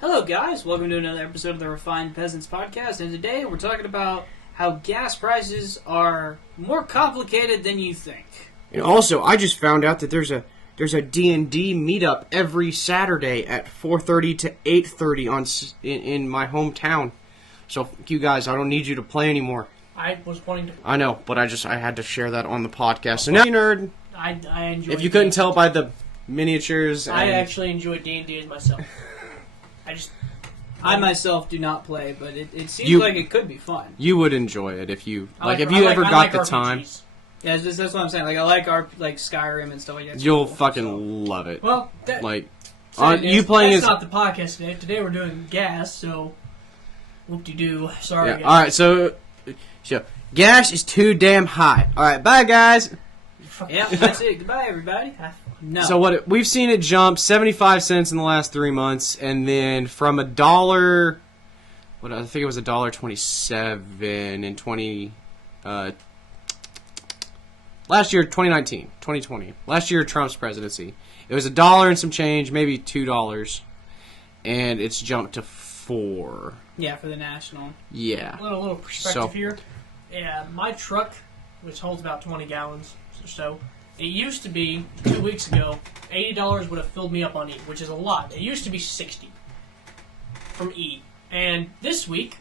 Hello guys, welcome to another episode of the Refined Peasants podcast, and today we're talking about how gas prices are more complicated than you think. And also, I just found out that there's a D&D meetup every Saturday at 4:30 to 8:30 in my hometown. So, you guys, I don't need you to play anymore. I was wanting to... I know, but I had to share that on the podcast. So now you nerd. I enjoy If you couldn't tell by the miniatures... I actually enjoy D&D as myself. I myself do not play, but it seems like it could be fun. You would enjoy it if you... I if you ever got the time. Yeah, that's what I'm saying. Like, I like Skyrim and stuff like that. You'll fucking love it. Well, you playing that's as... not the podcast today. Today we're doing gas, so... Whoop-de-doo. Sorry, Yeah. guys. Alright, so gas is too damn high. Alright, bye, guys. Yeah, that's it. Goodbye, everybody. No. So we've seen it jump 75 cents in the last 3 months, and then from $1, I think it was $1.27 in 20 last year, 2020. Last year, Trump's presidency. It was $1 and some change, maybe $2, and it's jumped to $4. Yeah, for the national. Yeah. A little perspective here. Yeah, my truck, which holds about 20 gallons or so, it used to be, 2 weeks ago, $80 would have filled me up on E, which is a lot. It used to be $60 from E. And this week,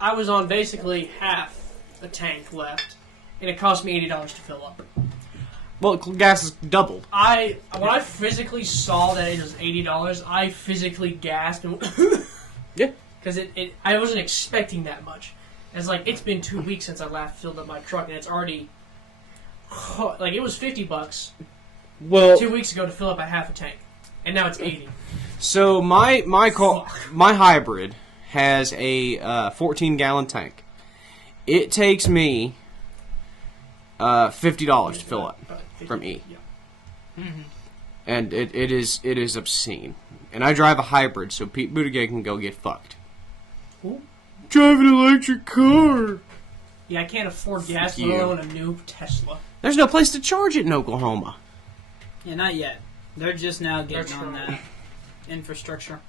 I was on basically half a tank left, and it cost me $80 to fill up. Well, gas is doubled. When I physically saw that it was $80, I physically gasped. And Yeah. Because I wasn't expecting that much. It's like, it's been 2 weeks since I last filled up my truck, and it's already... Like, it was $50 Well, 2 weeks ago to fill up a half a tank, and now it's $80. So my hybrid has a 14-gallon tank. It takes me $50 to fill up from E, Mm-hmm. and it is obscene. And I drive a hybrid, so Pete Buttigieg can go get fucked. Who? Drive an electric car. Yeah, I can't afford gas, you. let alone a new Tesla. There's no place to charge it in Oklahoma. Yeah, not yet. They're just now getting on that infrastructure.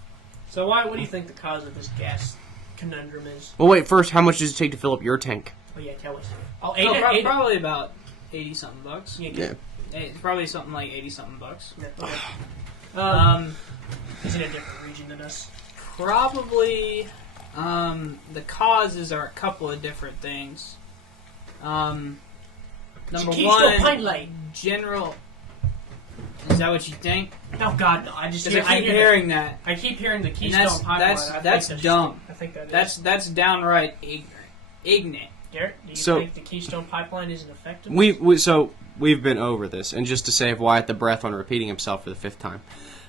So what do you think the cause of this gas conundrum is? Well, wait. First, how much does it take to fill up your tank? Oh yeah, tell us. Probably about $80-something bucks. Yeah. It's probably something like $80-something bucks. Yeah. He's in a different region than us. Probably. The causes are a couple of different things. Number one, pine light. general. Is that what you think? Oh God, no! I keep hearing that. I keep hearing the Keystone Pipeline. That's dumb. I think that is. That's downright ignorant. Garrett, do you think the Keystone Pipeline isn't effective? We've been over this, and just to save Wyatt the breath on repeating himself for the 5th time,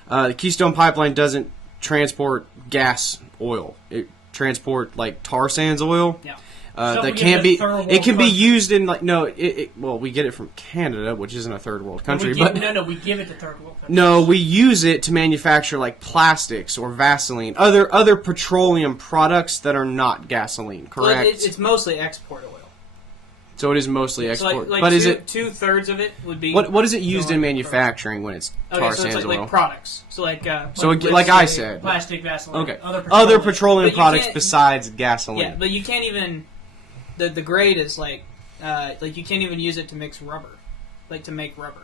the Keystone Pipeline doesn't transport gas oil. It transport like tar sands oil. Yeah. That can't be. It can be used in well, we get it from Canada, which isn't a third world country, we give it to third world countries. No, we use it to manufacture like plastics or Vaseline, other petroleum products that are not gasoline. Correct. Well, it's mostly export oil. So it is mostly export. Like but is it 2/3 of it would be? What is it used in manufacturing when it's tar sands it's oil? like products. So like I said, plastic, Vaseline. Okay. Other petroleum products can't- besides gasoline. Yeah, but you can't even. The grade is like you can't even use it to mix rubber, like to make rubber.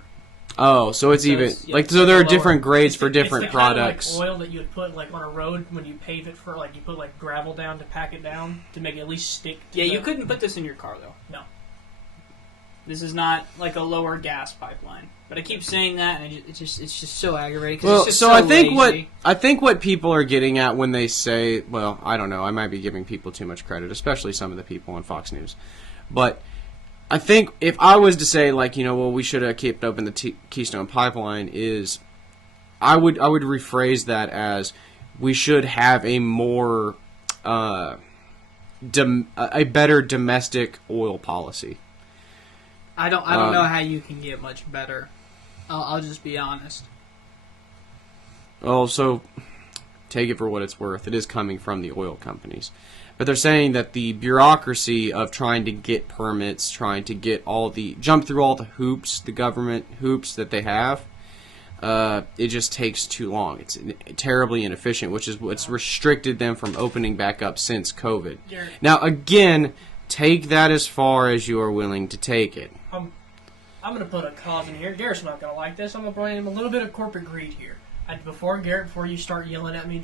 Oh, so it's even so there are different grades for different products. Kind of like oil that you would put like on a road when you pave it for you put like gravel down to pack it down to make it at least stick. You couldn't put this in your car though. No. This is not like a lower gas pipeline. But I keep saying that, and it's just so aggravating. Well, it's just so I think lazy. what people are getting at when they say, well, I don't know, I might be giving people too much credit, especially some of the people on Fox News, but I think if I was to say we should have kept open the Keystone Pipeline, is I would rephrase that as we should have a more a better domestic oil policy. I don't know how you can get much better. I'll just be honest. Also, take it for what it's worth. It is coming from the oil companies. But they're saying that the bureaucracy of trying to get permits, trying to get jump through all the hoops, the government hoops that they have, it just takes too long. It's terribly inefficient, which is what's restricted them from opening back up since COVID. Now, again, take that as far as you are willing to take it. I'm going to put a cause in here. Garrett's not going to like this. I'm going to blame a little bit of corporate greed here. Before you start yelling at me,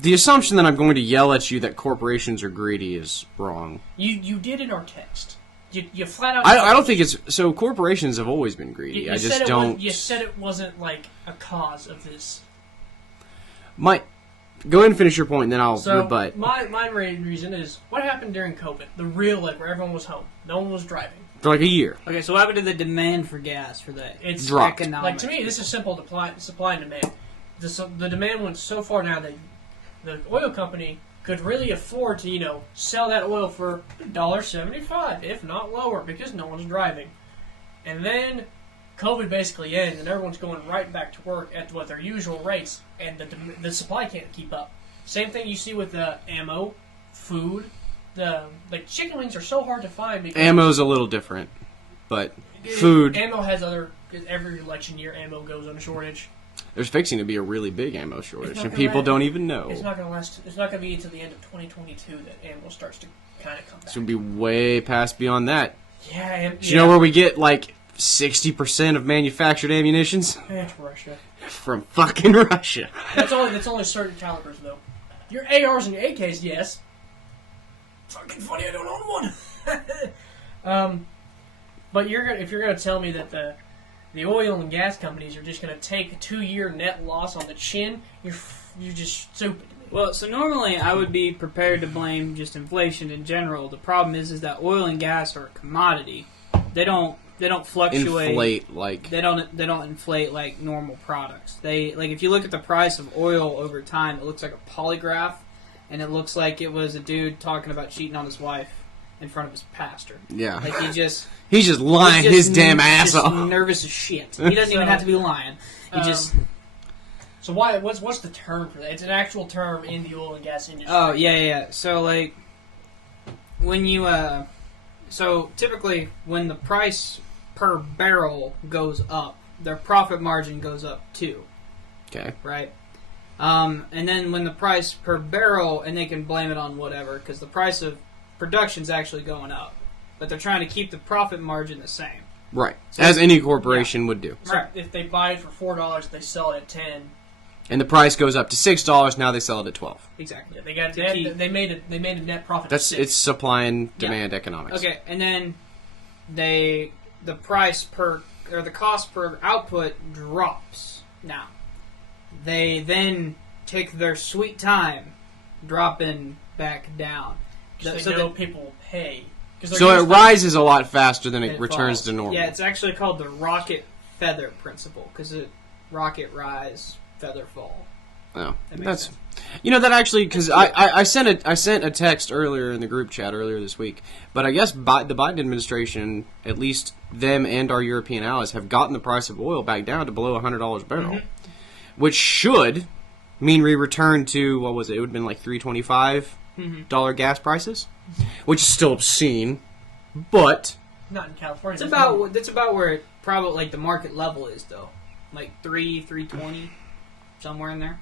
the assumption that I'm going to yell at you that corporations are greedy is wrong. You did in our text. You flat out. I don't think it's so. Corporations have always been greedy. You I just don't. You said it wasn't like a cause of this. Go ahead and finish your point, and then I'll rebut. My main reason is what happened during COVID. The real where everyone was home, no one was driving for like a year. Okay, so what happened to the demand for gas for that? It's dropped. Like to me, this is simple supply and demand. The demand went so far now that the oil company could really afford to, sell that oil for $1.75, if not lower, because no one's driving. And then COVID basically ends, and everyone's going right back to work at what their usual rates, and the supply can't keep up. Same thing you see with the ammo, food. Chicken wings are so hard to find because ammo's a little different, but food. Ammo has every election year, ammo goes on shortage. There's fixing to be a really big ammo shortage, and people don't even know. It's not going to last. It's not going to be until the end of 2022 that ammo starts to kind of come back. It's going to be way past beyond that. Yeah. Do you know where we get like 60% of manufactured ammunitions? It's Russia. From fucking Russia. That's only certain calibers though. Your ARs and your AKs, yes. Fucking funny, I don't own one. But if you're gonna tell me that the oil and gas companies are just going to take a 2-year net loss on the chin, you're just stupid to me. Well, so normally I would be prepared to blame just inflation in general. The problem is that oil and gas are a commodity. They don't fluctuate. They don't inflate like normal products. If you look at the price of oil over time, it looks like a polygraph, and it looks like it was a dude talking about cheating on his wife in front of his pastor. Yeah. He's just lying his damn ass off. Nervous as shit. He doesn't even have to be lying. So what's the term for that? It's an actual term in the oil and gas industry. Oh yeah. So when you so typically when the price per barrel goes up, their profit margin goes up too. Okay. Right. And then when the price per barrel, and they can blame it on whatever, because the price of production's actually going up, but they're trying to keep the profit margin the same. Right, so as any corporation would do. So if they buy it for $4, they sell it at $10, and the price goes up to $6. Now they sell it at $12. Exactly. Yeah, they made a net profit. It's supply and demand economics. Okay, and then the cost per output drops. Now they then take their sweet time dropping back down. So people will pay. So it rises a lot faster than it returns to normal. Yeah, it's actually called the rocket feather principle, because rocket rise, feather fall. Oh, that's sense. That actually, because I sent a text earlier in the group chat earlier this week, but I guess the Biden administration, at least them and our European allies, have gotten the price of oil back down to below $100 a barrel, which should mean we return to, what was it? It would have been like $3.25 gas prices, which is still obscene, but not in California. That's about where it probably the market level is though, like $3.20, somewhere in there.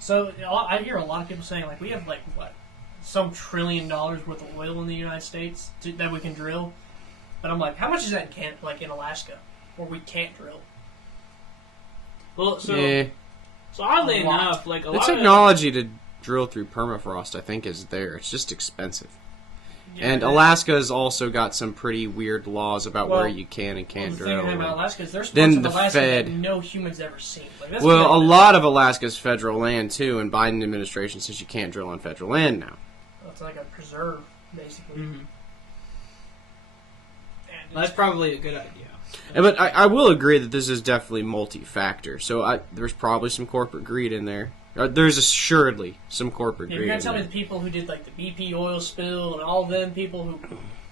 So I hear a lot of people saying we have some $1 trillion worth of oil in the United States that we can drill, but I'm like, how much is that in Alaska where we can't drill? Well, so oddly enough, the technology to drill through permafrost, I think, is there. It's just expensive. Yeah, and Alaska's also got some pretty weird laws about where you can and can't drill. The thing about Alaska is there's parts of Alaska that no human's ever seen. A lot of Alaska's federal land, too, and Biden administration says you can't drill on federal land now. Well, it's like a preserve, basically. Mm-hmm. That's probably a good idea. But I will agree that this is definitely multi-factor. So there's probably some corporate greed in there. There's assuredly some corporate greed. You're going to tell me the people who did the BP oil spill and all them people who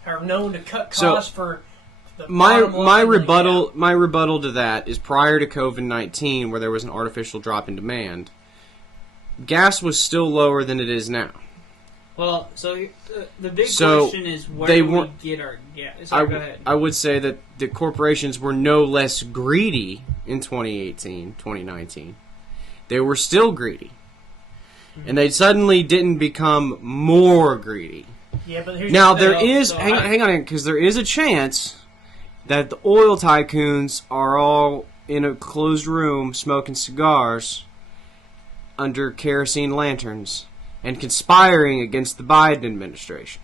are known to cut costs for the my rebuttal to that is prior to COVID-19, where there was an artificial drop in demand, gas was still lower than it is now. Well, so the big question is where do we get our gas? Sorry, go ahead. I would say that the corporations were no less greedy in 2018, 2019. They were still greedy. And they suddenly didn't become more greedy. Yeah, but here's now there is hang on, because there is a chance that the oil tycoons are all in a closed room smoking cigars under kerosene lanterns and conspiring against the Biden administration.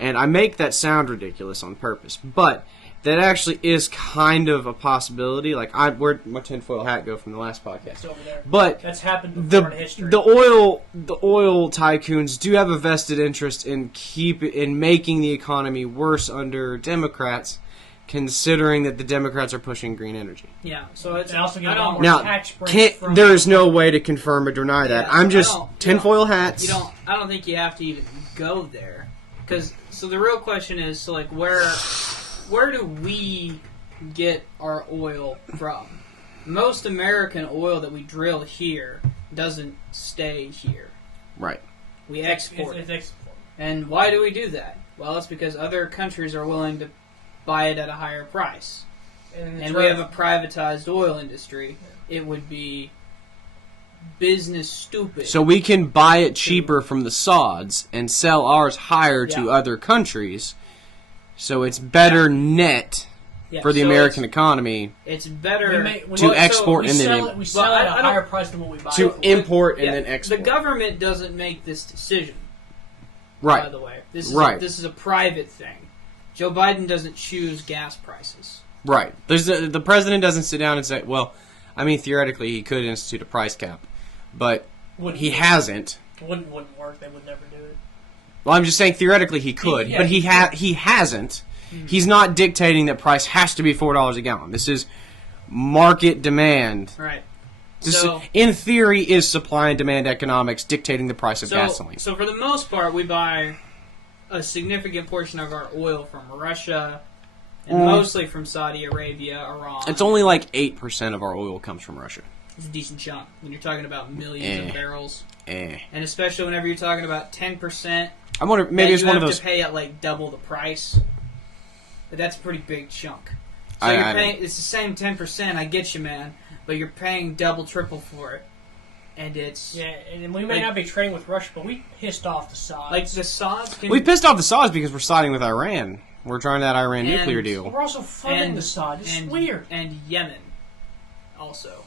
And I make that sound ridiculous on purpose, but that actually is kind of a possibility. Like, where'd my tinfoil hat go from the last podcast? It's over there. But that's happened before in history. The oil tycoons do have a vested interest in making the economy worse under Democrats, considering that the Democrats are pushing green energy. Yeah, so it's also there is no way to confirm or deny that. I'm just tinfoil hats. I don't think you have to even go there, so the real question is, so like where do we get our oil from? Most American oil that we drill here doesn't stay here. Right. We export. It's export. And why do we do that? Well, it's because other countries are willing to buy it at a higher price. And we have a privatized oil industry. It would be business stupid. So we can buy it cheaper from the Sauds and sell ours higher to other countries. So it's better net for the American economy. It's better to export and then we sell it at a higher price than what we buy. To import and then export. The government doesn't make this decision. Right. By the way, this is a private thing. Joe Biden doesn't choose gas prices. Right. The president doesn't sit down and say, well, I mean, theoretically he could institute a price cap, but he hasn't. Wouldn't work. They would never do it. Well, I'm just saying theoretically he could, but he hasn't. Mm-hmm. He's not dictating that price has to be $4 a gallon. This is market demand. Right. This in theory is supply and demand economics dictating the price of gasoline. So for the most part, we buy a significant portion of our oil from Russia and mostly from Saudi Arabia, Iran. It's only like 8% of our oil comes from Russia. It's a decent chunk when you're talking about millions of barrels. And especially whenever you're talking about 10%. I wonder, maybe it's one of those. You have to pay at like double the price. But that's a pretty big chunk. So you're paying. It's the same 10%. I get you, man. But you're paying double, triple for it, and it's and we may not be trading with Russia, but we pissed off the Sauds. Like the Sauds. We pissed off the Sauds because we're siding with Iran. We're trying that Iran nuclear deal. We're also funding the Sauds. It's weird. And Yemen, also.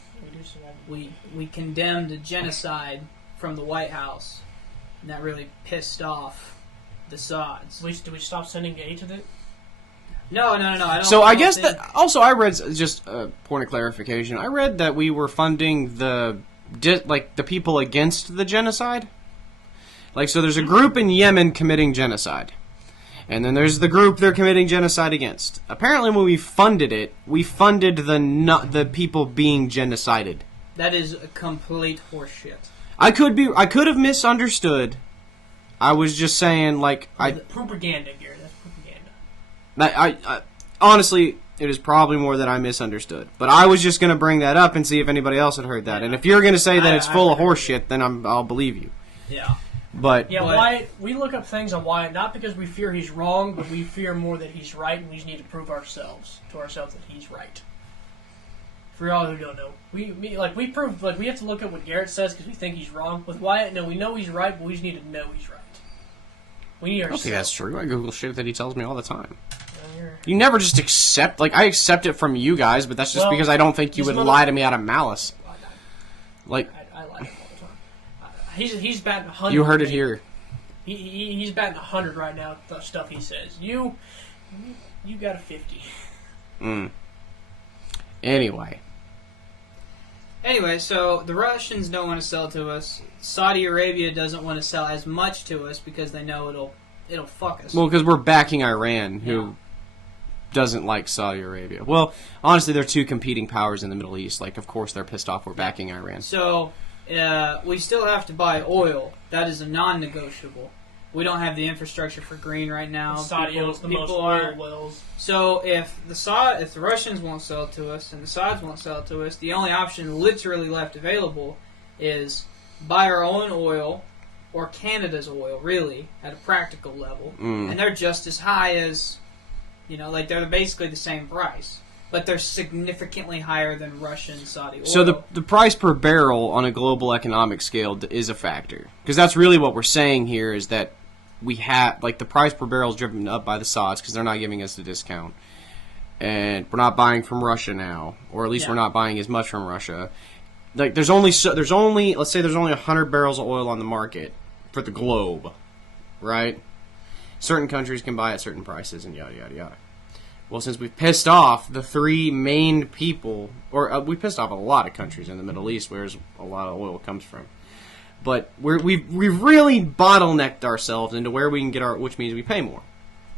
We condemned a genocide from the White House, and that really pissed off the Sauds. Do we stop sending aid to them? No. I guess that also I read, just a point of clarification. I read that we were funding the people against the genocide. Like, so there's a group in Yemen committing genocide, and then there's the group they're committing genocide against. Apparently, when we funded it, we funded the people being genocided. That is a complete horseshit. I could have misunderstood. I was just saying, propaganda, Gary. That's propaganda. I honestly, it is probably more that I misunderstood. But I was just going to bring that up and see if anybody else had heard that. And if you're going to say that it's full of horseshit, then I'll believe you. Yeah. But Wyatt, we look up things on Wyatt not because we fear he's wrong, but we fear more that he's right, and we just need to prove to ourselves that he's right. For all who don't know, we prove we have to look at what Garrett says because we think he's wrong. With Wyatt, no, we know he's right, but we just need to know he's right. We need ourselves. I don't think that's true. I Google shit that he tells me all the time. You never just accept. I accept it from you guys, but that's just because I don't think you would lie to me out of malice. I lie to him all the time. He's batting 100. You heard it here. He's batting 100 right now. The stuff he says. You got a 50. Anyway, so the Russians don't want to sell to us. Saudi Arabia doesn't want to sell as much to us because they know it'll fuck us. Well, because we're backing Iran, who doesn't like Saudi Arabia. Well, honestly, they're two competing powers in the Middle East. Like, of course, they're pissed off we're backing Iran. So, we still have to buy oil. That is a non-negotiable. We don't have the infrastructure for green right now. Saudi owns the most oil wells. So if the Russians won't sell it to us and the Sauds won't sell it to us, the only option literally left available is buy our own oil or Canada's oil, really, at a practical level. And they're just as high as, like they're basically the same price. But they're significantly higher than Russian Saudi oil. So the price per barrel on a global economic scale is a factor. Because that's really what we're saying here is that we have, like, the price per barrel is driven up by the Sauds because they're not giving us the discount. And we're not buying from Russia now. Or at least we're not buying as much from Russia. Like, let's say there's only 100 barrels of oil on the market for the globe. Right? Certain countries can buy at certain prices and yada, yada, yada. Well, since we've pissed off the three main people, or we pissed off a lot of countries in the Middle East where a lot of oil comes from, but we've really bottlenecked ourselves into where we can get which means we pay more.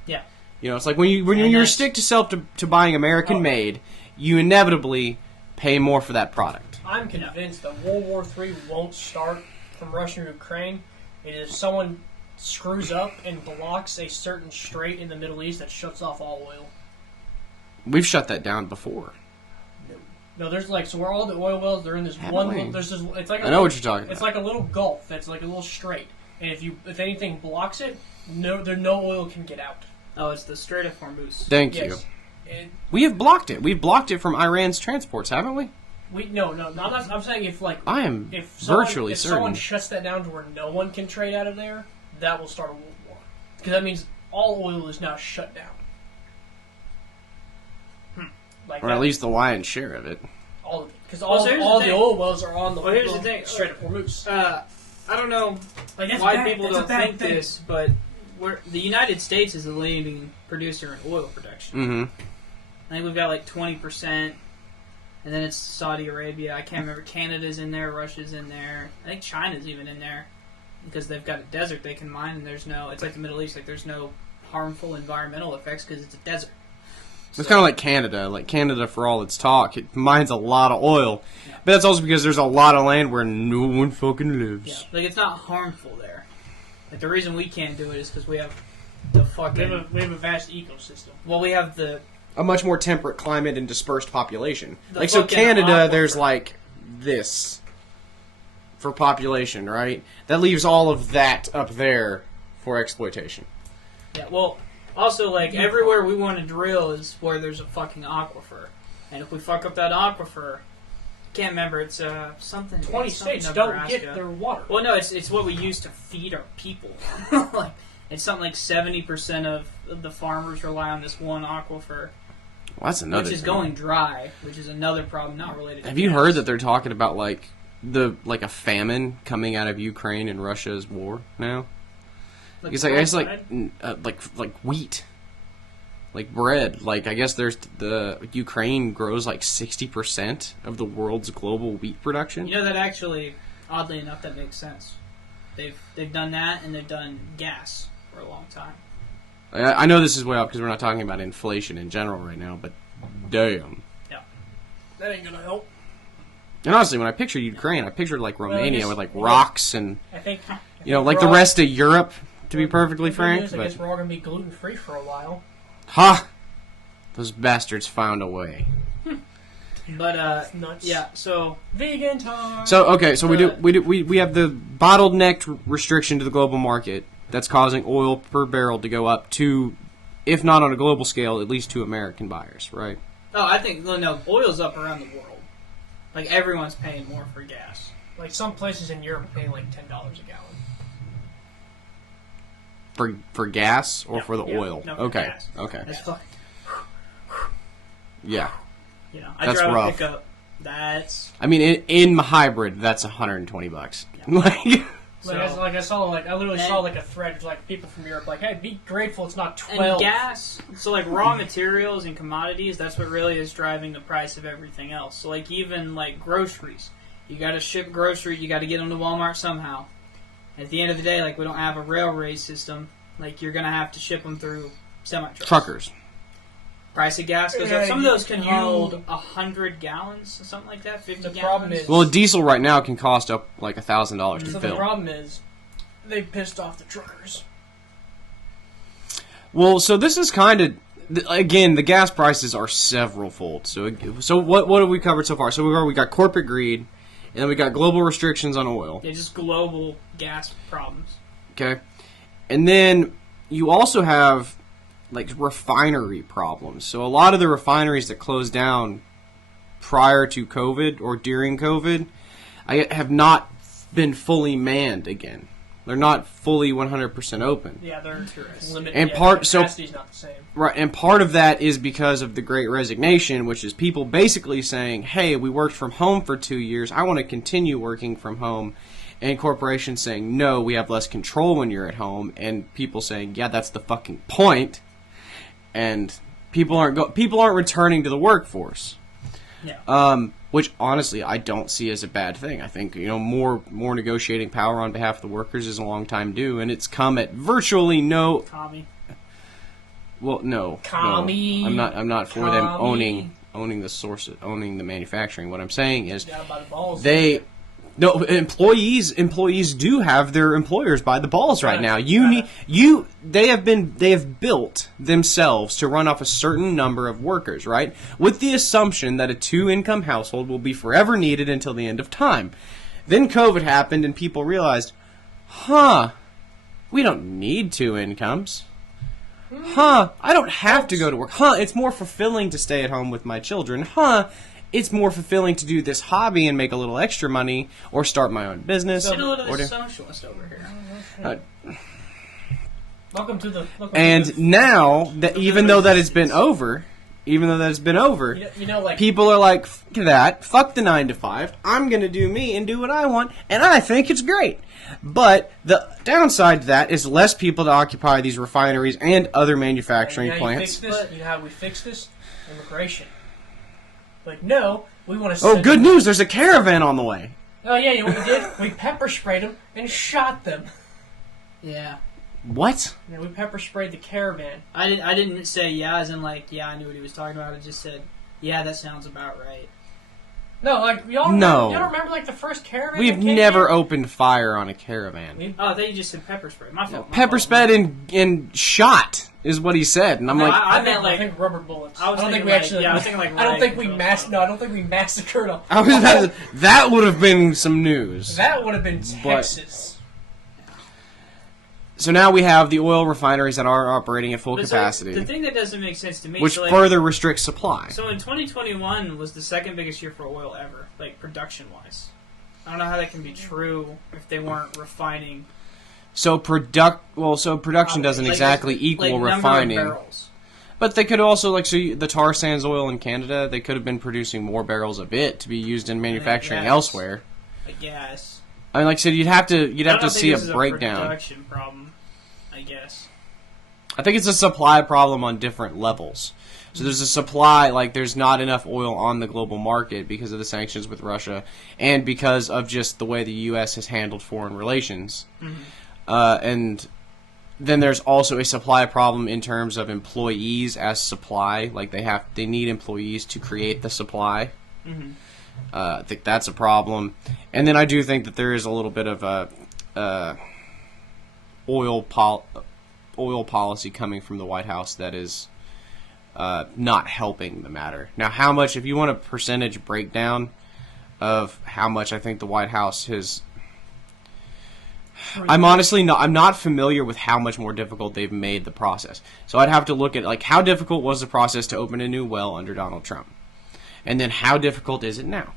Yeah. It's like when you're stick to self to buying American made, you inevitably pay more for that product. I'm convinced that World War III won't start from Russia and Ukraine. It is someone screws up and blocks a certain strait in the Middle East that shuts off all oil. We've shut that down before. No, there's so where all the oil wells, they're in this one. There's this. It's like I know what you're talking about. It's like a little gulf that's like a little strait, and if anything blocks it, no oil can get out. Oh, it's the Strait of Hormuz. Thank you. We have blocked it. We've blocked it from Iran's transports, haven't we? I'm saying if virtually if certain. someone shuts that down to where no one can trade out of there, that will start a world war. Because that means all oil is now shut down. Or at least the lion's share of it. All of it. Because all the oil wells are on the here's the thing. Strait of Hormuz. I don't know why people don't think this, but the United States is the leading producer in oil production. Mm-hmm. I think we've got 20%, and then it's Saudi Arabia. I can't remember. Canada's in there, Russia's in there. I think China's even in there because they've got a desert they can mine, and it's like the Middle East. There's no harmful environmental effects because it's a desert. It's kind of like Canada. Like Canada, for all its talk, it mines a lot of oil. Yeah. But that's also because there's a lot of land where no one fucking lives. Yeah. It's not harmful there. The reason we can't do it is because we have the fucking... We have a vast ecosystem. Well, we have a much more temperate climate and dispersed population. So Canada, there's this for population, right? That leaves all of that up there for exploitation. Yeah, well... Also, everywhere we want to drill is where there's a fucking aquifer. And if we fuck up that aquifer, can't remember, it's something... 20 states don't get their water. Well, no, it's what we use to feed our people. It's something like 70% of the farmers rely on this one aquifer. Well, that's another Which is going dry, which is another problem not related to Have you heard that they're talking about, a famine coming out of Ukraine and Russia's war now? It's like wheat, like bread. I guess there's the Ukraine grows 60% of the world's global wheat production. That actually, oddly enough, that makes sense. They've done that and they've done gas for a long time. I know this is way off because we're not talking about inflation in general right now, but damn. Yeah, that ain't gonna help. And honestly, when I pictured Ukraine, I pictured Romania with rocks and I think the rest of Europe. To be perfectly frank, I guess we're all going to be gluten-free for a while. Ha! Those bastards found a way. But nuts. Yeah. So vegan time. So okay. So we have the bottlenecked restriction to the global market that's causing oil per barrel to go up to, if not on a global scale, at least to American buyers, right? Oh, I think oil's up around the world. Everyone's paying more for gas. Some places in Europe are paying $10 a gallon. For gas or for the oil? No, okay. Gas. Okay. That's fine. Yeah. I that's drive rough. a pickup. That's... I mean, in my hybrid, that's $120. Yeah. I literally saw a thread of people from Europe hey, be grateful it's not 12. And gas, so raw materials and commodities, that's what really is driving the price of everything else. So even groceries, you got to ship groceries, you got to get them to Walmart somehow. At the end of the day, we don't have a railway system. You're going to have to ship them through semi-trucks. Truckers. Price of gas goes up. Some of those can hold 100 gallons, something like that, 50 gallons. Problem is... Well, diesel right now can cost up $1,000 to fill. So the problem is, they pissed off the truckers. Well, so this is kind of... Again, the gas prices are several-fold. So what have we covered so far? So we got corporate greed, and then we got global restrictions on oil. Yeah, just global gas problems. Okay, and then you also have like refinery problems. So a lot of the refineries that closed down prior to COVID or during COVID, have not been fully manned again. They're not fully 100% open. Yeah, they're limited. And capacity's not the same. Right, and part of that is because of the Great Resignation, which is people basically saying, "Hey, we worked from home for 2 years. I want to continue working from home." And corporations saying, "No, we have less control when you're at home." And people saying, "Yeah, that's the fucking point." And people aren't returning to the workforce. Yeah. Which honestly I don't see as a bad thing. I think more negotiating power on behalf of the workers is a long time due, and it's come at virtually no. Commie. Well, no. Commie. No, I'm not for them owning the source, owning the manufacturing. What I'm saying is employees do have their employers by the balls right now. They have built themselves to run off a certain number of workers, right? With the assumption that a 2-income household will be forever needed until the end of time. Then COVID happened and people realized, we don't need 2 incomes. I don't have to go to work. It's more fulfilling to stay at home with my children. It's more fulfilling to do this hobby and make a little extra money or start my own business. Get a little socialist over here. Welcome to the. Now that even though that has been over, like people are like, "Fuck that! Fuck the 9 to 5. I'm gonna do me and do what I want, and I think it's great." But the downside to that is less people to occupy these refineries and other manufacturing plants. You know how we fix this? Immigration. Like, no, we want to. Oh, good news! There's a caravan on the way. Oh yeah, you know what we did? We pepper sprayed them and shot them. Yeah. What? Yeah, we pepper sprayed the caravan. I didn't say yeah as in like yeah I knew what he was talking about. I just said yeah that sounds about right. No, like y'all don't remember like the first caravan? We've never opened fire on a caravan. I thought you just said pepper spray. My fault. Pepper sprayed and shot is what he said, and I'm like, I think rubber bullets. I don't think we actually. Yeah, I think like. I don't think we massacred them. I was about to, that would have been some news. That would have been Texas. So now we have the oil refineries that are operating at full capacity. The thing that doesn't make sense to me, which further restricts supply. So in 2021 was the second biggest year for oil ever, like production-wise. I don't know how that can be true if they weren't refining. So production doesn't exactly equal refining. Number of barrels. But they could also the tar sands oil in Canada. They could have been producing more barrels of it to be used in manufacturing elsewhere. I guess. I mean, like I said, you'd have to see a breakdown. A production problem, I guess. I think it's a supply problem on different levels. So there's a supply, there's not enough oil on the global market because of the sanctions with Russia and because of just the way the U.S. has handled foreign relations. Mm-hmm. And then there's also a supply problem in terms of employees as supply. Like they need employees to create the supply. Mm-hmm. I think that's a problem. And then I do think that there is a little bit of a oil policy coming from the White House that is not helping the matter. Now, how much, if you want a percentage breakdown of how much I think the White House has... I'm not familiar with how much more difficult they've made the process. So I'd have to look at, how difficult was the process to open a new well under Donald Trump? And then how difficult is it now?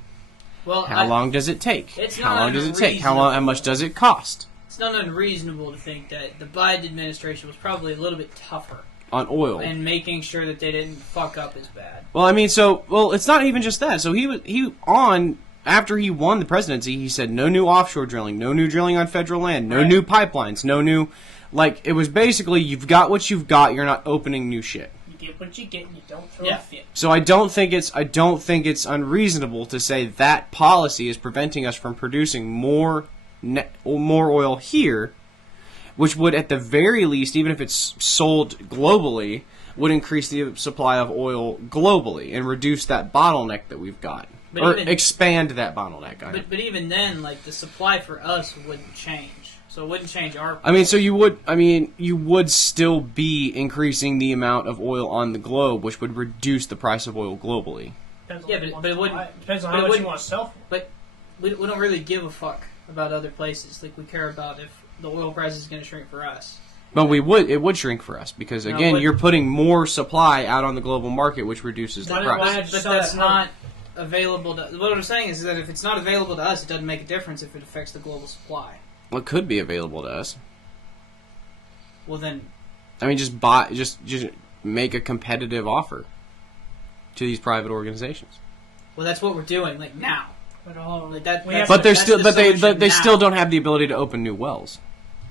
Well, how long does it take? How long does it take? How much does it cost? It's not unreasonable to think that the Biden administration was probably a little bit tougher on oil and making sure that they didn't fuck up as bad. Well, I mean, it's not even just that. So after he won the presidency, he said no new offshore drilling, no new drilling on federal land, no new pipelines, no new it was basically you've got what you've got, you're not opening new shit. You get what you get and you don't throw a fit. So I don't think it's unreasonable to say that policy is preventing us from producing more oil here, which would at the very least, even if it's sold globally, would increase the supply of oil globally and reduce that bottleneck that we've got. Expand that bottleneck. But even then, the supply for us wouldn't change. So it wouldn't change our... you would still be increasing the amount of oil on the globe, which would reduce the price of oil globally. But it wouldn't... Depends on how much you want to sell for. we don't really give a fuck about other places. Like, we care about if the oil price is going to shrink for us. But it would shrink for us because, again, you're putting more supply out on the global market, which reduces the price. But that's not available to... What I'm saying is that if it's not available to us, it doesn't make a difference if it affects the global supply. Well, it could be available to us. Well, then... I mean, just make a competitive offer to these private organizations. Well, that's what we're doing, like, now. But they still don't have the ability to open new wells.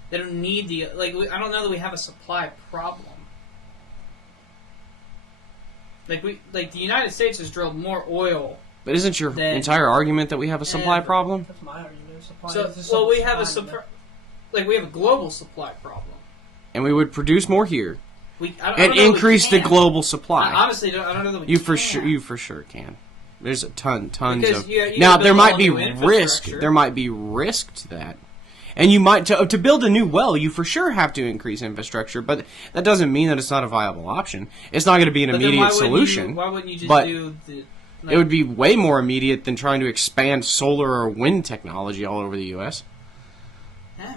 They don't need the... I don't know that we have a supply problem. The United States has drilled more oil. But isn't your entire argument that we have a supply problem? That's my argument. We have a global supply problem. And we would produce more here. And increase the global supply. I honestly I don't know that we can. You for sure can. There's tons because of... now, there might be risk. There might be risk to that. And you might... To build a new well, you for sure have to increase infrastructure, but that doesn't mean that it's not a viable option. It's not going to be an immediate solution. Why wouldn't you just do the... It would be way more immediate than trying to expand solar or wind technology all over the U.S.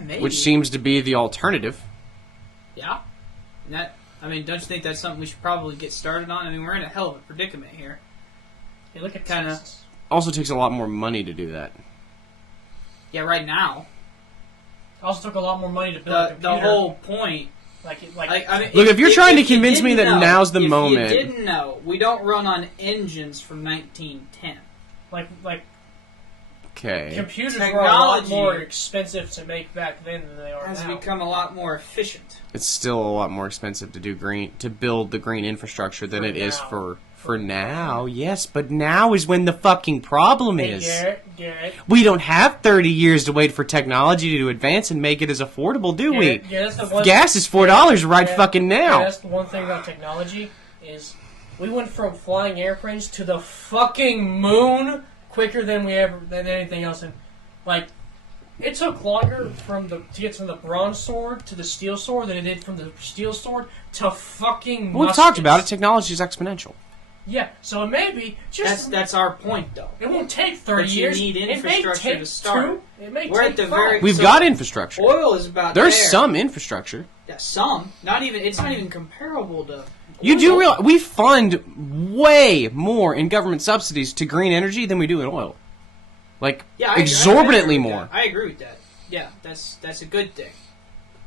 Maybe. Which seems to be the alternative. Yeah. Don't you think that's something we should probably get started on? I mean, we're in a hell of a predicament here. Hey, look at Texas. Also takes a lot more money to do that. Yeah, right now. It also took a lot more money to build a computer. The whole point... Look, if you're trying to convince me that now's the moment... If you didn't know, we don't run on engines from 1910. Okay. Computers were a lot more expensive to make back then than they are now. Has become a lot more efficient. It's still a lot more expensive to build the green infrastructure than it is for now. Yes, but now is when the fucking problem is. Garrett. We don't have 30 years to wait for technology to advance and make it as affordable, do we? Gas is $4 right fucking now. That's the one thing about technology is we went from flying airplanes to the fucking moon quicker than anything else. And it took longer to get from the bronze sword to the steel sword than it did from the steel sword to fucking muskets. We've talked about it. Technology is exponential. Yeah, so it may be just... That's our point, though. It won't take 30 years. You need infrastructure to start. It may take 5. We've got infrastructure. Oil is about There's some infrastructure. Yeah, some. It's not even comparable to... You do realize we fund way more in government subsidies to green energy than we do in oil. Exorbitantly more. I agree with that. Yeah, that's a good thing.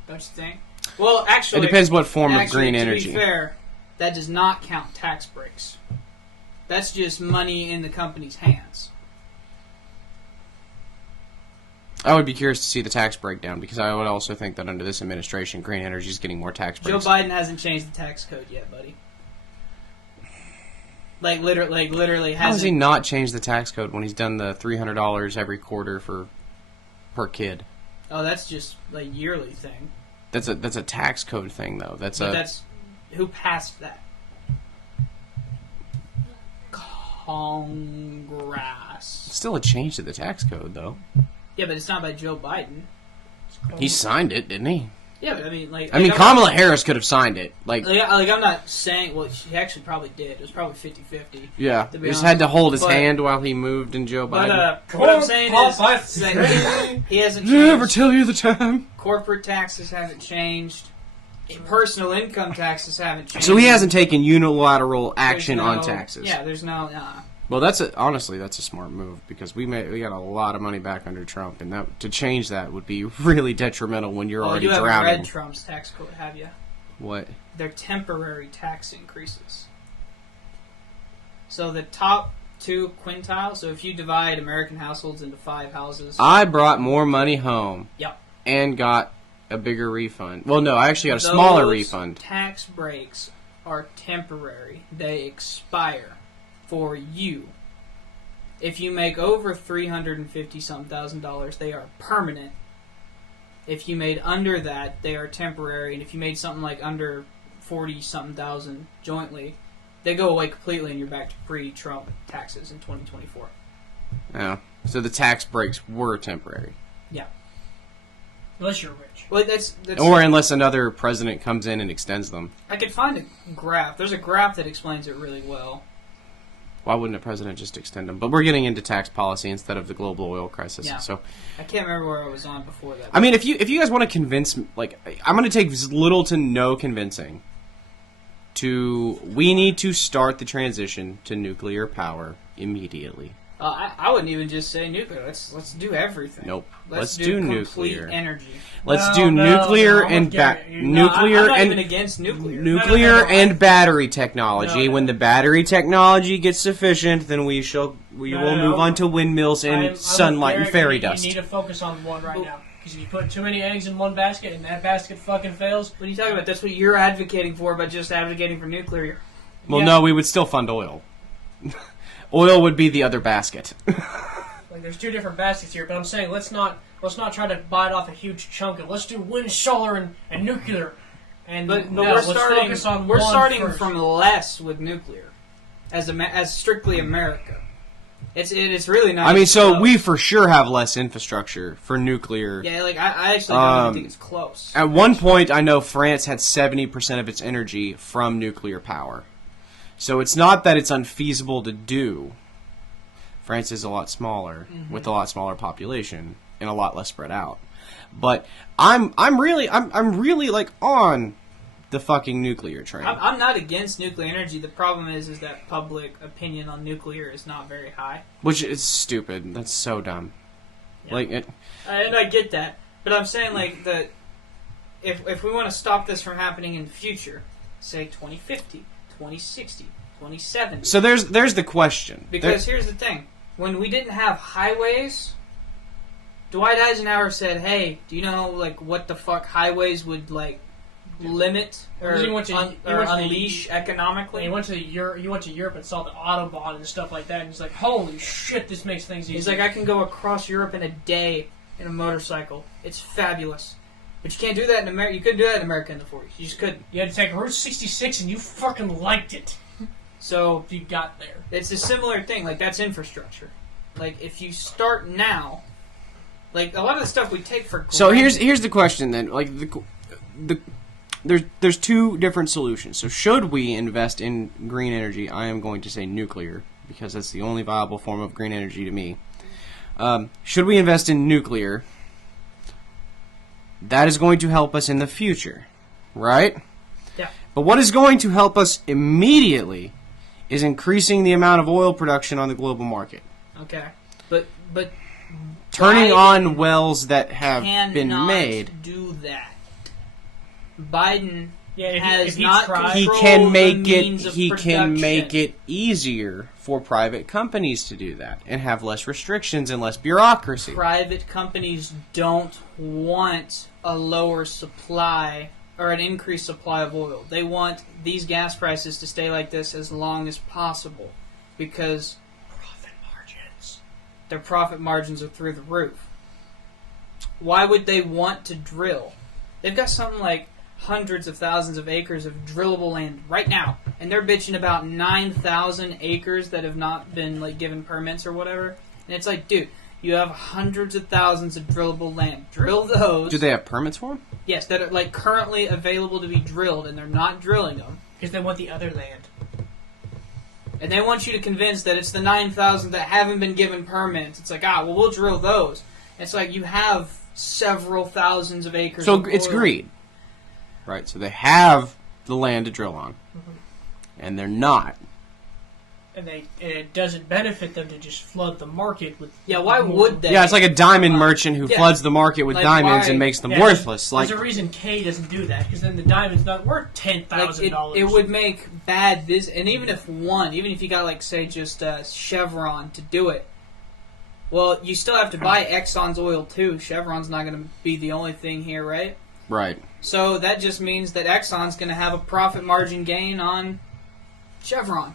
Don't you think? Well, actually... It depends what form of green energy. To be fair, that does not count tax breaks. That's just money in the company's hands. I would be curious to see the tax breakdown because I would also think that under this administration, green energy is getting more tax breaks. Joe Biden hasn't changed the tax code yet, buddy. Literally hasn't. How has he not changed the tax code when he's done the $300 every quarter per kid? Oh, that's just a yearly thing. That's a tax code thing, though. That's who passed that? Congress. It's still a change to the tax code, though. Yeah, but it's not by Joe Biden. He signed it, didn't he? Yeah, but Kamala Harris could have signed it. I'm not saying... Well, she actually probably did. It was probably 50-50. Yeah. He just had to hold his hand while he moved in Joe Biden. But what I'm saying is that he hasn't changed. Never tell you the time. Corporate taxes haven't changed. Personal income taxes haven't changed. So he hasn't taken unilateral action on taxes. Yeah, there's no... Well, honestly, that's a smart move because we got a lot of money back under Trump, and to change that would be really detrimental when you're already drowning. You haven't read Trump's tax code, have you? What? They're temporary tax increases. So the top 2 quintiles. So if you divide American households into 5 houses, I brought more money home. Yep. And got a bigger refund. Well, no, I actually got a smaller refund. Tax breaks are temporary. They expire. For you. If you make over $350,000, they are permanent. If you made under that, they are temporary. And if you made something like under 40-something thousand jointly, they go away completely and you're back to pre-Trump taxes in 2024. Yeah. So the tax breaks were temporary. Yeah. Unless you're rich. Well, that's or unless another president comes in and extends them. I could find a graph. There's a graph that explains it really well. Why wouldn't a president just extend them? But we're getting into tax policy instead of the global oil crisis. Yeah. So I can't remember where I was on before that. I mean, if you guys want to convince, like, I'm going to take little to no convincing. We need to start the transition to nuclear power immediately. I wouldn't even just say nuclear. Let's do everything. Nope. Let's do complete nuclear energy. Let's do nuclear and nuclear I'm not and even against nuclear. Nuclear and battery technology. When the battery technology gets sufficient, then we will move on to windmills and sunlight and fairy dust. You need to focus on one right now. Because if you put too many eggs in one basket and that basket fucking fails... What are you talking about? That's what you're advocating for, but just advocating for nuclear. Well, no, we would still fund oil. Oil would be the other basket. Like, there's two different baskets here, but I'm saying let's not try to bite off a huge chunk of. Let's do wind, solar, and nuclear. But no, we're starting. We're starting first. from less with nuclear, as strictly America. It's really not. I mean, so we for sure have less infrastructure for nuclear. Yeah, like I actually don't even think it's close. At one point, I know France had 70% of its energy from nuclear power. So it's not that it's unfeasible to do. France is a lot smaller, with a lot smaller population and a lot less spread out. But I'm really like on the fucking nuclear train. I'm not against nuclear energy. The problem is that public opinion on nuclear is not very high. Which is stupid. That's so dumb. Yeah. Like and I get that, but I'm saying like that if we want to stop this from happening in the future, say 2050. 2060, 2070. So there's the question. Because here's the thing. When we didn't have highways, Dwight Eisenhower said, hey, do you know like what the fuck highways would like limit or unleash economically? He went to Europe and saw the Autobahn and stuff like that, and he's like, holy shit, this makes things easier. He's like, I can go across Europe in a day in a motorcycle. It's fabulous. But you can't do that in America. You couldn't do that in America in the 40s. You just couldn't. You had to take Route 66 and you fucking liked it. So you got there. It's a similar thing. Like, that's infrastructure. Like, if you start now, like, a lot of the stuff we take for granted. So here's the question then. Like, there's two different solutions. So should we invest in green energy? I am going to say nuclear, because that's the only viable form of green energy to me. Should we invest in nuclear? That is going to help us in the future, right? Yeah. But what is going to help us immediately is increasing the amount of oil production on the global market. Okay. But turning on wells that have been made. Cannot do that. Biden has not tried. He controlled can the make means it. of He can production. make it easier for private companies to do that and have less restrictions and less bureaucracy. Private companies don't want a lower supply or an increased supply of oil. They want these gas prices to stay like this as long as possible because their profit margins are through the roof. Why would they want to drill? They've got something like hundreds of thousands of acres of drillable land right now, and they're bitching about 9,000 acres that have not been like given permits or whatever. And it's like, dude, you have hundreds of thousands of drillable land. Drill those. Do they have permits for them? Yes, that are like currently available to be drilled, and they're not drilling them because they want the other land. And they want you to convince that it's the 9,000 that haven't been given permits. It's like, well, we'll drill those. It's like you have several thousands of acres. So of it's oil. greed, right? So they have the land to drill on, and they're not. And it doesn't benefit them to just flood the market with. Yeah, why would they? Yeah, it's like a diamond merchant who floods the market with diamonds and makes them worthless. There's a reason K doesn't do that, because then the diamond's not worth $10,000. It would make bad business, and even if you got like say just Chevron to do it, well, you still have to buy Exxon's oil too. Chevron's not going to be the only thing here, right? Right. So that just means that Exxon's going to have a profit margin gain on Chevron.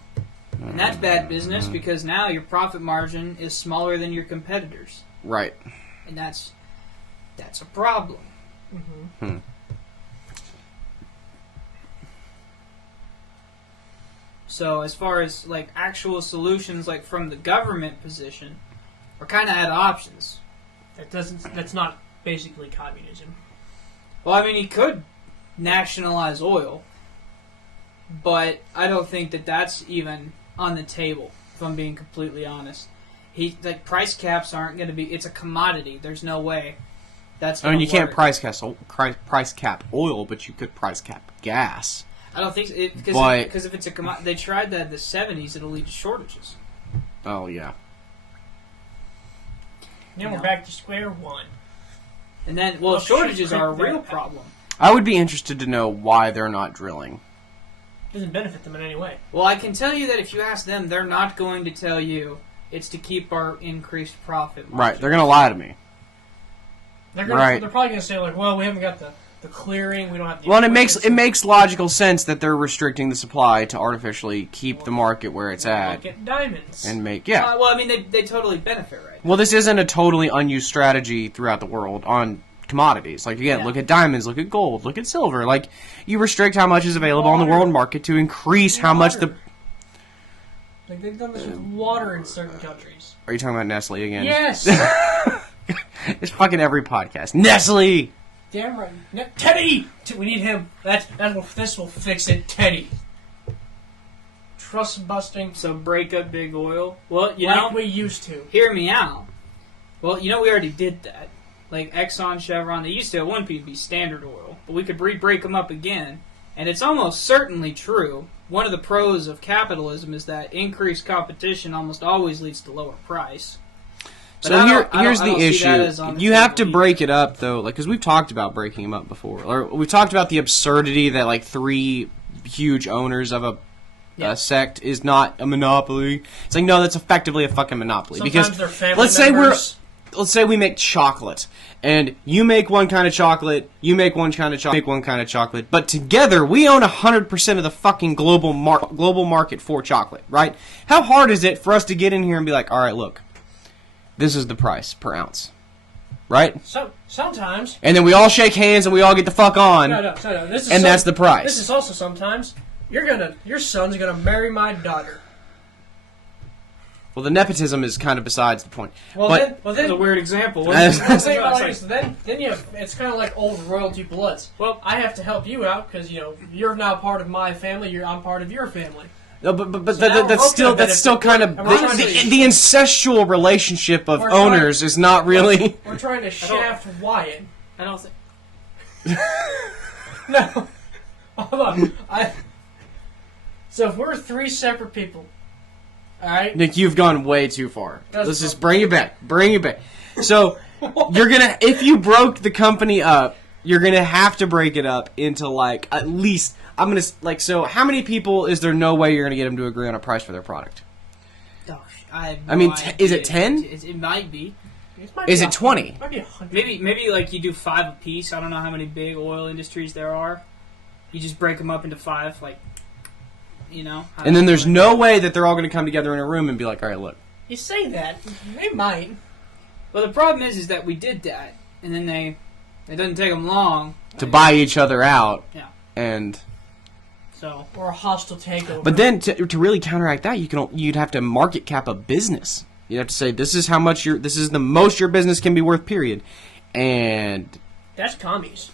And that's bad business because now your profit margin is smaller than your competitors. Right. And that's a problem. So as far as like actual solutions like from the government position, we're kind of at options. That's not basically communism. Well, I mean, he could nationalize oil, but I don't think that that's even on the table I'm being completely honest. Price caps aren't going to be. It's a commodity. There's no way that's going to you can't price cap oil, but you could price cap gas. I don't think so, because if it's a commodity, they tried that in the 70s. It'll lead to shortages. Oh yeah. Then we're back to square one. And then, shortages are a real problem. I would be interested to know why they're not drilling. Doesn't benefit them in any way. Well, I can tell you that if you ask them, they're not going to tell you it's to keep our increased profit margin. Right, they're going to lie to me. They're probably going to say, like, well, we haven't got the clearing, we don't have the... Well, and it makes logical sense that they're restricting the supply to artificially keep the market where it's at. Get diamonds. And they totally benefit, right? Well, this isn't a totally unused strategy throughout the world on commodities. Like, again, look at diamonds, look at gold, look at silver. Like, you restrict how much is available on the world market to increase how much the... Like, they've done this with water in certain countries. Are you talking about Nestle again? Yes! It's fucking every podcast. Nestle! Damn right. Teddy! We need him. This will fix it. Teddy. Trust busting. So break up big oil. Well, we used to. Hear me out. Well, we already did that. Like Exxon, Chevron, they used to at one point be Standard Oil, but we could break them up again. And it's almost certainly true. One of the pros of capitalism is that increased competition almost always leads to lower price. But so here's the issue. You have to break it up, though, because we've talked about breaking them up before. Or we've talked about the absurdity that, like, 3 huge owners of a sect is not a monopoly. It's like, no, that's effectively a fucking monopoly. Sometimes because they're family members. Let's say we make chocolate, and you make one kind of chocolate, you make one kind of chocolate, make one kind of chocolate, but together we own 100% of the fucking global market for chocolate, right? How hard is it for us to get in here and be like, all right, look, this is the price per ounce, right? So sometimes, and then we all shake hands and we all get the fuck on. No. That's the price. This is also sometimes your son's gonna marry my daughter. Well, the nepotism is kind of besides the point. Well, then that's a weird example. Then it's kind of like old royalty bloods. Well, I have to help you out because you're now part of my family. I'm part of your family. No, but that's still kind of the incestual relationship of owners is not really. We're trying to shaft Wyatt. I don't think. No, hold on. So if we're 3 separate people. Alright. Nick, you've gone way too far. Let's just bring it back. So, if you broke the company up, you're gonna have to break it up into, like, at least, so how many people is there no way you're gonna get them to agree on a price for their product? Gosh, is it 10? It might be. Is it 20? Might be 100. Maybe like you do 5 apiece. I don't know how many big oil industries there are. You just break them up into 5, like... And then there's no way that they're all going to come together in a room and be like, all right, look. You say that. They might. Well, the problem is that we did that. And then it doesn't take them long. To buy each other out. Yeah. And... Or a hostile takeover. But then, to really counteract that, you'd have to market cap a business. You'd have to say, this is the most your business can be worth, period. And... That's commies.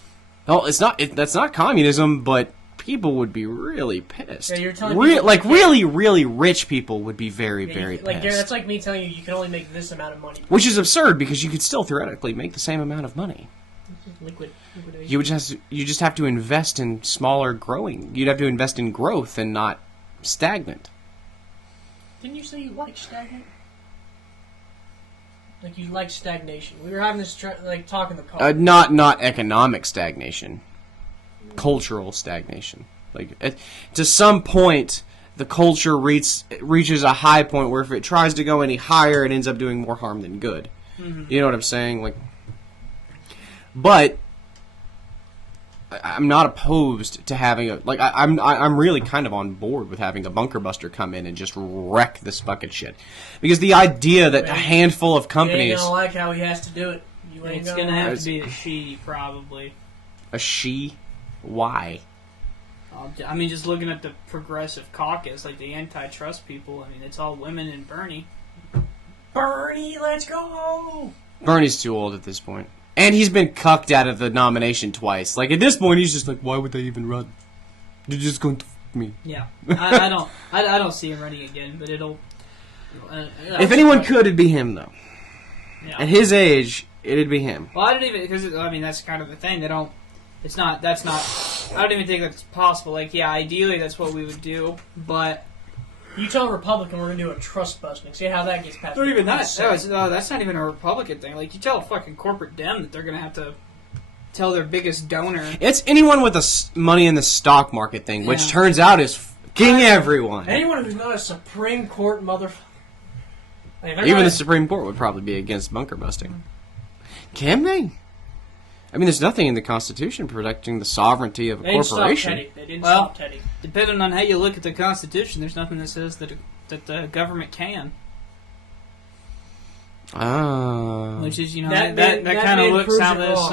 No, that's not communism, but... people would be really pissed. Yeah, you're telling really, really rich people would be very, very pissed. Like, that's like me telling you can only make this amount of money. Which is absurd because you could still theoretically make the same amount of money. Liquidation. You just have to invest in smaller growing. You'd have to invest in growth and not stagnant. Didn't you say you like stagnant? Like you like stagnation. We were having this talk in the car. Not economic stagnation. Cultural stagnation. Like to some point, the culture reaches a high point where if it tries to go any higher, it ends up doing more harm than good. Mm-hmm. You know what I'm saying? Like, but I'm not opposed to having I'm really kind of on board with having a bunker buster come in and just wreck this bucket shit, because the idea that a handful of companies you ain't gonna like how he has to do it. It's gonna have to be a she, probably. A she. Why? I mean, just looking at the progressive caucus, like the antitrust people, I mean, it's all women and Bernie. Bernie, let's go! Bernie's too old at this point. And he's been cucked out of the nomination twice. Like, at this point, he's just like, why would they even run? They're just going to f*** me. Yeah. I don't see him running again, but it'll... If anyone could, it'd be him, though. Yeah. At his age, it'd be him. Well, I don't even because that's kind of the thing. They don't. It's not. That's not. I don't even think that's possible. Like, yeah, ideally that's what we would do, but you tell a Republican we're gonna do a trust busting. See how that gets passed. Not even that. That's not even a Republican thing. Like, you tell a fucking corporate Dem that they're gonna have to tell their biggest donor. It's anyone with money in the stock market thing, which turns out is fucking everyone. Anyone who's not a Supreme Court motherfucker. Even the Supreme Court would probably be against bunker busting. Can they? I mean, there's nothing in the Constitution protecting the sovereignty of a corporation. They didn't stop Teddy. Depending on how you look at the Constitution, there's nothing that says that the government can. Which is, that kind of looks how this...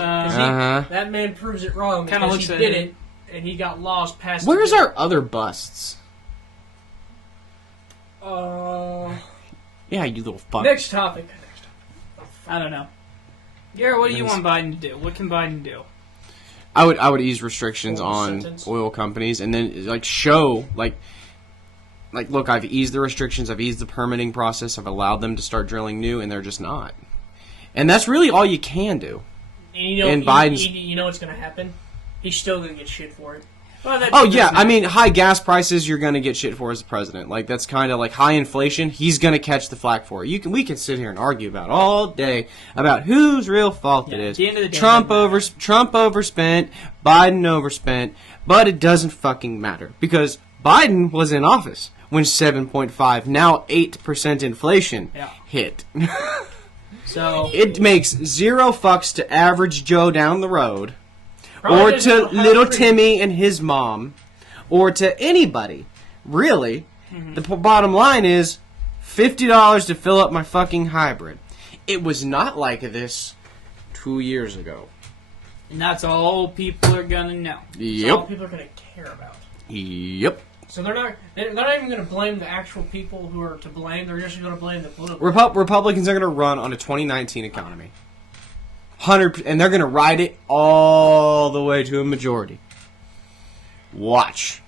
that man proves it wrong because he did it, and he got laws passed. Where's our other busts? Yeah, you little fuck. Next topic. I don't know. Garrett, what do you want Biden to do? What can Biden do? I would ease restrictions on oil companies, and then show look, I've eased the restrictions, I've eased the permitting process, I've allowed them to start drilling new, and they're just not. And that's really all you can do. And Biden's, you know what's going to happen? He's still going to get shit for it. Well, I mean, high gas prices, you're going to get shit for as the president. Like, that's kind of like high inflation. He's going to catch the flack for it. We can sit here and argue about all day about whose real fault it is. At the end of the day, Trump overspent, Biden overspent, but it doesn't fucking matter because Biden was in office when 7.5, now 8% inflation hit. So it makes zero fucks to average Joe down the road. Or to little Timmy and his mom. Or to anybody. Really. Mm-hmm. The bottom line is $50 to fill up my fucking hybrid. It was not like this 2 years ago. And that's all people are going to know. Yep. That's all people are going to care about. Yep. So they're not even going to blame the actual people who are to blame. They're just going to blame the political Republicans are going to run on a 2019 economy. 100%, and they're going to ride it all the way to a majority. Watch.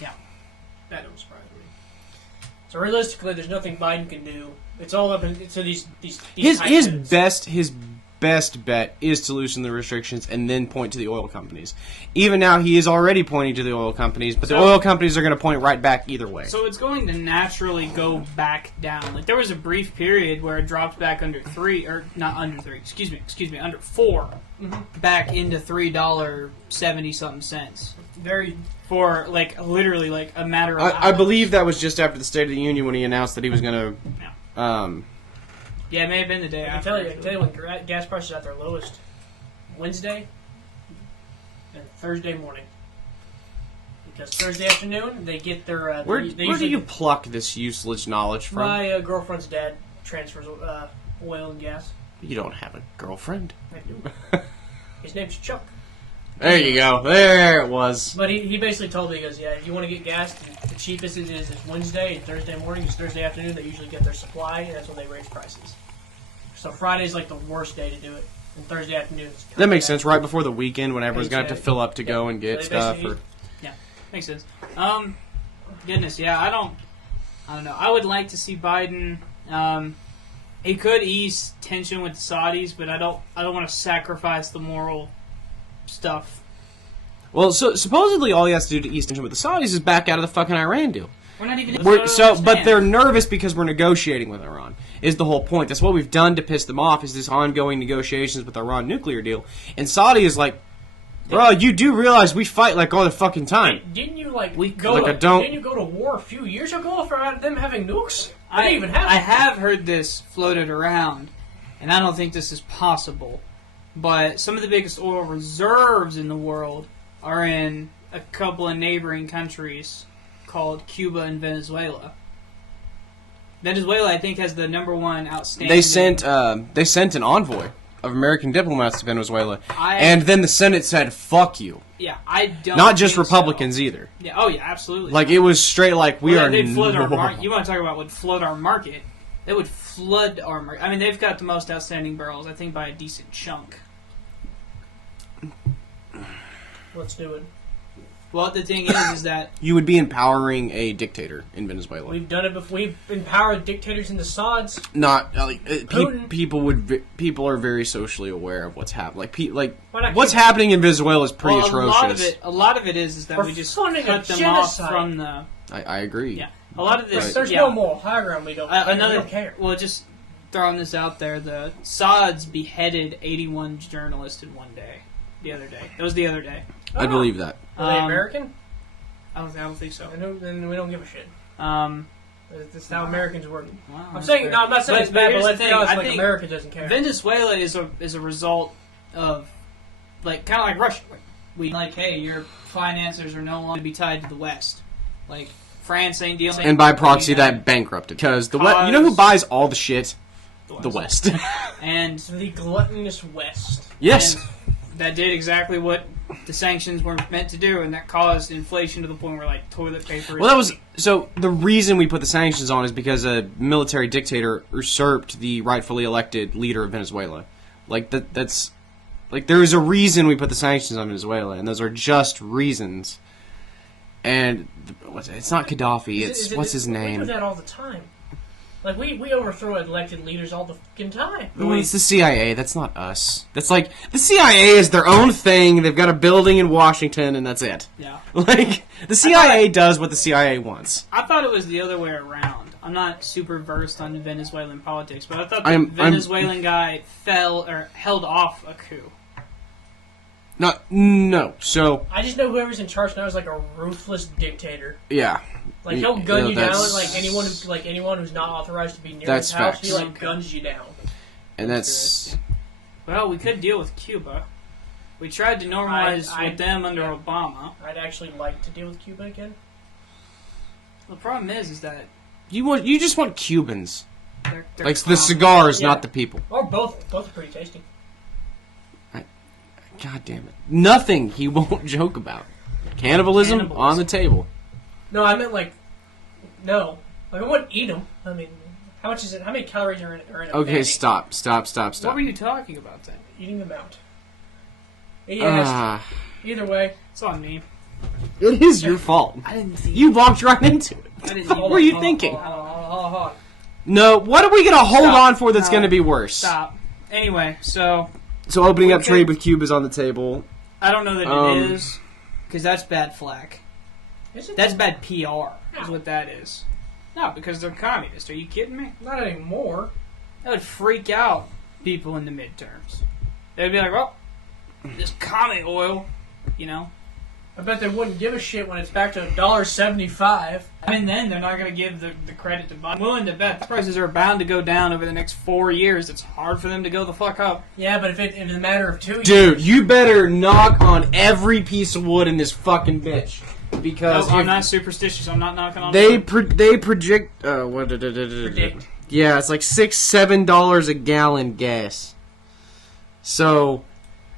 Yeah. That don't surprise me. So realistically, there's nothing Biden can do. It's all up to these his best bet is to loosen the restrictions and then point to the oil companies. Even now, he is already pointing to the oil companies, but the oil companies are going to point right back either way. So it's going to naturally go back down. Like, there was a brief period where it dropped back under 3, or not under 3, excuse me, under 4, back into $3.70-something cents. For, literally, a matter of hours. I believe that was just after the State of the Union when he announced that he was going to... Yeah, it may have been the day after. I can tell you when gas prices are at their lowest. Wednesday and Thursday morning. Because Thursday afternoon, they get their... Where do you pluck this useless knowledge from? My girlfriend's dad transfers oil and gas. You don't have a girlfriend. I do. His name's Chuck. There you go. There it was. But he basically told me, he goes, if you want to get gas, the cheapest it is Wednesday, and Thursday morning is Thursday afternoon. They usually get their supply, and that's when they raise prices. So Friday's the worst day to do it, and Thursday afternoon is... That makes sense, right before the weekend when everyone's going to have to fill up to go and get stuff. Yeah, makes sense. Goodness, yeah, I don't know. I would like to see Biden... He could ease tension with the Saudis, but I don't want to sacrifice the moral stuff. Well, so supposedly all he has to do to ease tension with the Saudis is back out of the fucking Iran deal. We're not even... But they're nervous because we're negotiating with Iran, is the whole point. That's what we've done to piss them off, is this ongoing negotiations with Iran nuclear deal. And Saudi is like, bro, you do realize we fight all the fucking time. Didn't you didn't you go to war a few years ago for them having nukes? I have heard this floated around, and I don't think this is possible. But some of the biggest oil reserves in the world are in a couple of neighboring countries called Cuba and Venezuela. Venezuela, I think, has the #1 outstanding... They sent an envoy of American diplomats to Venezuela, and then the Senate said, fuck you. Yeah, I don't Not just Republicans either. Yeah, oh yeah, absolutely. It was straight we are... They'd flood our market. You want to talk about would flood our market? They would flood our market. I mean, they've got the most outstanding barrels, I think, by a decent chunk. Let's do it. Well, the thing is that you would be empowering a dictator in Venezuela. We've done it before. We've empowered dictators in the Saudis. Not people are very socially aware of what's happening. What's Cuba? happening in Venezuela is pretty atrocious. A lot of it is that we just cut them off from the. I agree. Yeah, a lot of this. There's no moral high ground. We don't care. Well, just throwing this out there, the Saudis beheaded 81 journalists in one day. The other day. It was the other day. I believe that. Are they American? I don't think so. Then we don't give a shit. That's how Americans work. Wow, I'm not saying it's bad, but let's be honest, I think America doesn't care. Venezuela is a result of, kind of like Russia. Hey, your finances are no longer to be tied to the West. Like, France ain't dealing. And by proxy, that bankrupted. Because you know who buys all the shit? The West. And the gluttonous West. Yes. And that did exactly what the sanctions were meant to do, and that caused inflation to the point where, toilet paper... So the reason we put the sanctions on is because a military dictator usurped the rightfully elected leader of Venezuela. There is a reason we put the sanctions on Venezuela, and those are just reasons. And it's not Gaddafi, what's his name? We do that all the time. We overthrow elected leaders all the fucking time. Well, it's the CIA. That's not us. That's the CIA is their own thing. They've got a building in Washington, and that's it. Yeah. The CIA does what the CIA wants. I thought it was the other way around. I'm not super versed on Venezuelan politics, but I thought the Venezuelan guy held off a coup. No. So I just know whoever's in charge now is a ruthless dictator. Yeah. He'll gun you down. Anyone who's not authorized to be near his house, he guns you down. And that's. Well, we could deal with Cuba. We tried to normalize with them under Obama. I'd actually like to deal with Cuba again. The problem is that you just want Cubans. They're the cigars, not the people. Or both. Both are pretty tasty. God damn it! Nothing he won't joke about. Cannibalism on the table. No, I meant no. I wouldn't eat them. I mean, how much is it? How many calories are in a Okay, baggie? stop. What were you talking about then? Eating them out. Yes. Either way. It's on me. It is your fault. I didn't see you walked right into it. What were you thinking? Hold on. No, what are we going to hold on for that's going to be worse? Stop. Anyway, So opening up trade with Cuba is on the table. I don't know that it is, because that's bad flack. That's bad PR, is what that is. No, because they're communist. Are you kidding me? Not anymore. That would freak out people in the midterms. They'd be like, well, this commie oil, I bet they wouldn't give a shit when it's back to $1.75. Then they're not going to give the credit to Biden. I'm willing to bet the prices are bound to go down over the next 4 years. It's hard for them to go the fuck up. Yeah, but if in a matter of 2 years... Dude, you better knock on every piece of wood in this fucking bitch. Because I'm not superstitious. I'm not knocking on they wood. they project... Predict. Yeah, it's $6-7 a gallon gas. So...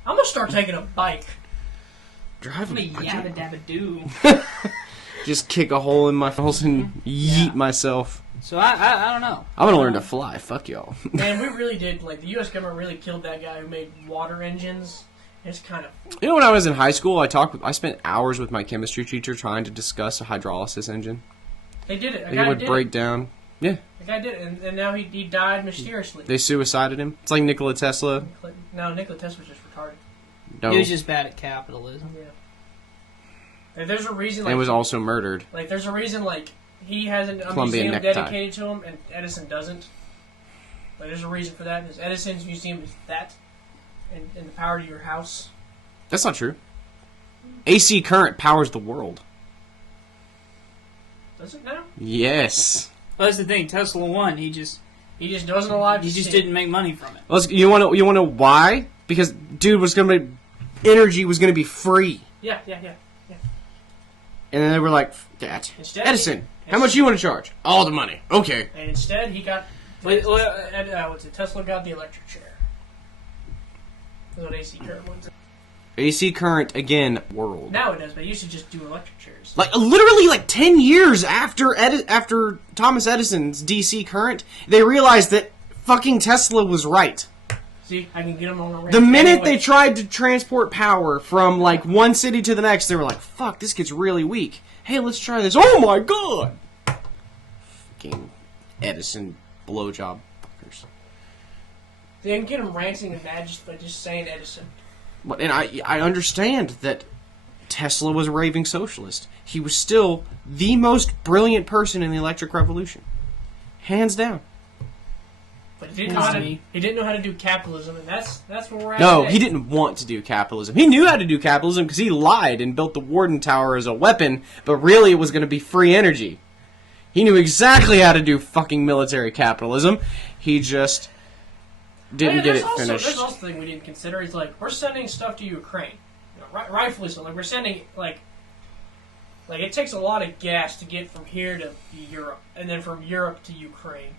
I'm going to start taking a bike. Drive me yabba dabba doo. Just kick a hole in my balls and yeet myself. So I don't know. I'm gonna learn to fly. Fuck y'all. Man, we really did. The U.S. government really killed that guy who made water engines. It's kind of. You know, when I was in high school, I spent hours with my chemistry teacher trying to discuss a hydrolysis engine. They did it. He would break down. Yeah. The guy did it, and now he died mysteriously. They suicided him. It's like Nikola Tesla. No, Nikola Tesla was just retarded. No. He was just bad at capitalism. Yeah. There's a reason. And was also murdered. There's a reason. He has a Colombian museum necktie dedicated to him, and Edison doesn't. There's a reason for that. Edison's museum is that, and the power to your house. That's not true. AC current powers the world. Does it now? Yes. Well, that's the thing. Tesla won. He just wasn't alive. He just didn't make money from it. Well, you want to know why? Because energy was gonna be free. Yeah. And then they were like, "That Edison, how much you want to charge? All the money. Okay." And instead, he got Tesla got the electric chair. That's what AC current was. AC current again, world. Now it does, but it used to just do electric chairs. Literally 10 years after Thomas Edison's DC current, they realized that fucking Tesla was right. See, I can get them on a rant. The minute they tried to transport power from, like, one city to the next, they were like, fuck, this gets really weak. Hey, let's try this. Oh, my God! Fucking Edison blowjob fuckers. They can get them ranting and mad just by just saying Edison. But, and I understand that Tesla was a raving socialist. He was still the most brilliant person in the electric revolution. Hands down. But he didn't know how to do capitalism, and that's where we're at. No, today. he didn't want to do capitalism. He knew how to do capitalism because he lied and built the Warden Tower as a weapon, but really it was going to be free energy. He knew exactly how to do fucking military capitalism. He just didn't get it finished. There's also the thing we didn't consider. Is like, we're sending stuff to Ukraine. You know, rightfully so. Like, we're sending, like it takes a lot of gas to get from here to Europe, and then from Europe to Ukraine.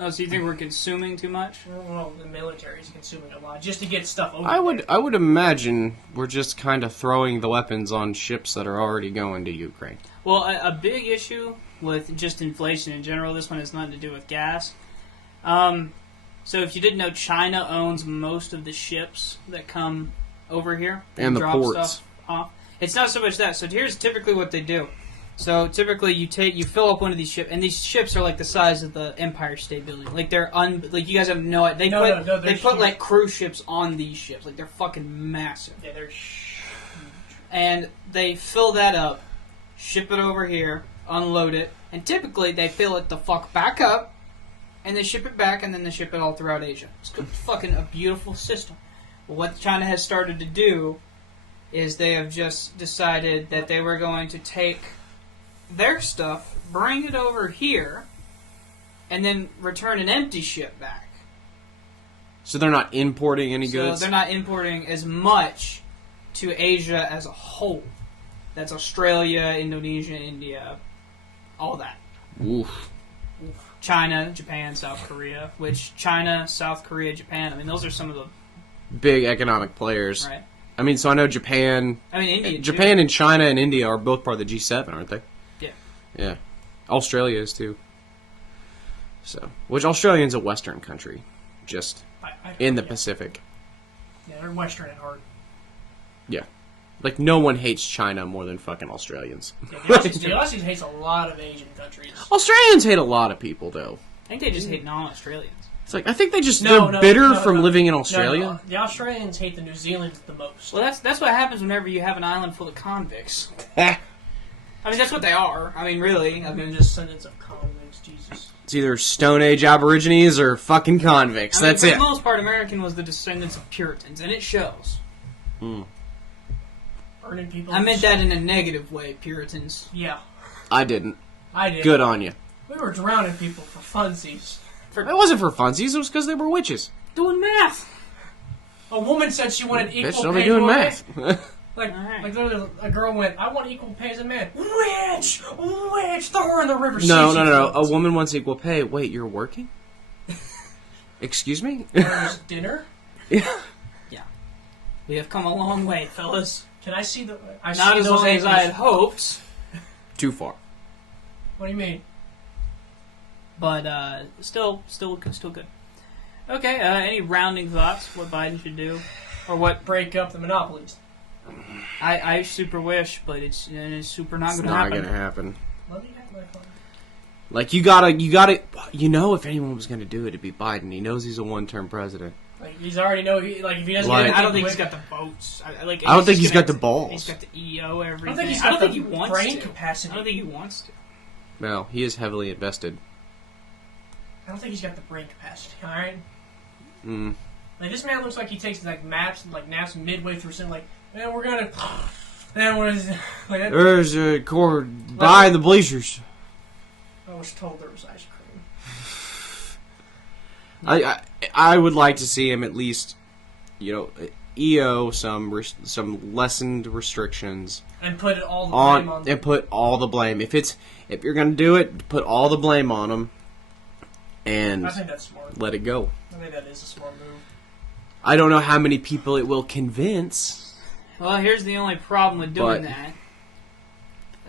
Oh, so you think we're consuming too much? Well, the military is consuming a lot just to get stuff over I would imagine we're just kind of throwing the weapons on ships that are already going to Ukraine. Well, a big issue with just inflation in general, this one has nothing to do with gas. So if you didn't know, China owns most of the ships that come over here. And the drop ports. Stuff off. It's not so much that. So here's typically what they do. So typically you fill up one of these ships, and these ships are like the size of the Empire State Building. Like they're like you guys have no idea. They put like cruise ships on these ships. Like they're fucking massive. Yeah, they're huge. And they fill that up, ship it over here, unload it, and typically they fill it the fuck back up, and they ship it back, and then they ship it all throughout Asia. It's fucking a beautiful system. But what China has started to do is they have just decided that they were going to take their stuff, bring it over here, and then return an empty ship back. So they're not importing any goods? So they're not importing as much to Asia as a whole. That's Australia, Indonesia, India, all that. Oof. China, Japan, South Korea. Which China, South Korea, Japan, I mean, those are some of the big economic players. Right. I mean, so I know Japan... I mean, India, Japan too. and China and India are both part of the G7, aren't they? Yeah. Yeah. Australia is, too. So, which Australia's a Western country. Just in the Pacific. Yeah, they're Western at heart. Yeah. Like, no one hates China more than fucking Australians. Yeah, the Aussies hates a lot of Asian countries. Australians hate a lot of people, though. I think they just hate non-Australians. It's like, I think they're bitter from living in Australia. No. The Australians hate the New Zealanders the most. Well, that's what happens whenever you have an island full of convicts. I mean, that's what they are. I mean, really. I mean, descendants of convicts, Jesus. It's either Stone Age Aborigines or fucking convicts. That's it. For the most part, American was the descendants of Puritans, and it shows. Burning people. I meant that in a negative way, Puritans. Yeah. I didn't. I did. Good on you. We were drowning people for funsies. It wasn't for funsies. It was because they were witches. Doing math. A woman said she wanted equal Bitch, don't pay. be doing math. Like Right. literally, a girl went, I want equal pay as a man. Witch! Throw her in the river. No. A woman wants equal pay. Wait, you're working? Excuse me? There's dinner? Yeah. We have come a long way, fellas. Can I see the... Not as long as I had hoped. Too far. What do you mean? But, still good. Okay, any rounding thoughts? What Biden should do? Or what? Break up the monopolies. I super wish, but it's super not going to Not happen. gonna happen. Let me have my phone. Like, you gotta, if anyone was gonna do it, it'd be Biden. He knows he's a one-term president. Like, he's already know, if he doesn't Like- get I don't think he's got the votes. I don't think he's got the balls. He's got the EO, everything. I don't think he's I don't got think the he wants brain to. capacity. I don't think he wants to. No, he is heavily invested. I don't think he's got the brain capacity, alright? Mm. Like, this man looks like he takes, like, naps midway through something, like, man, we're gonna... Man, what is... Like, that, There's a cord by the bleachers. I was told there was ice cream. I would like to see him at least, EO some lessened restrictions And put all the blame on them. and put all the blame. If you're gonna do it, put all the blame on him, and I think that's smart. let it go. I think that is a smart move. I don't know how many people it will convince. Well, here's the only problem with doing that.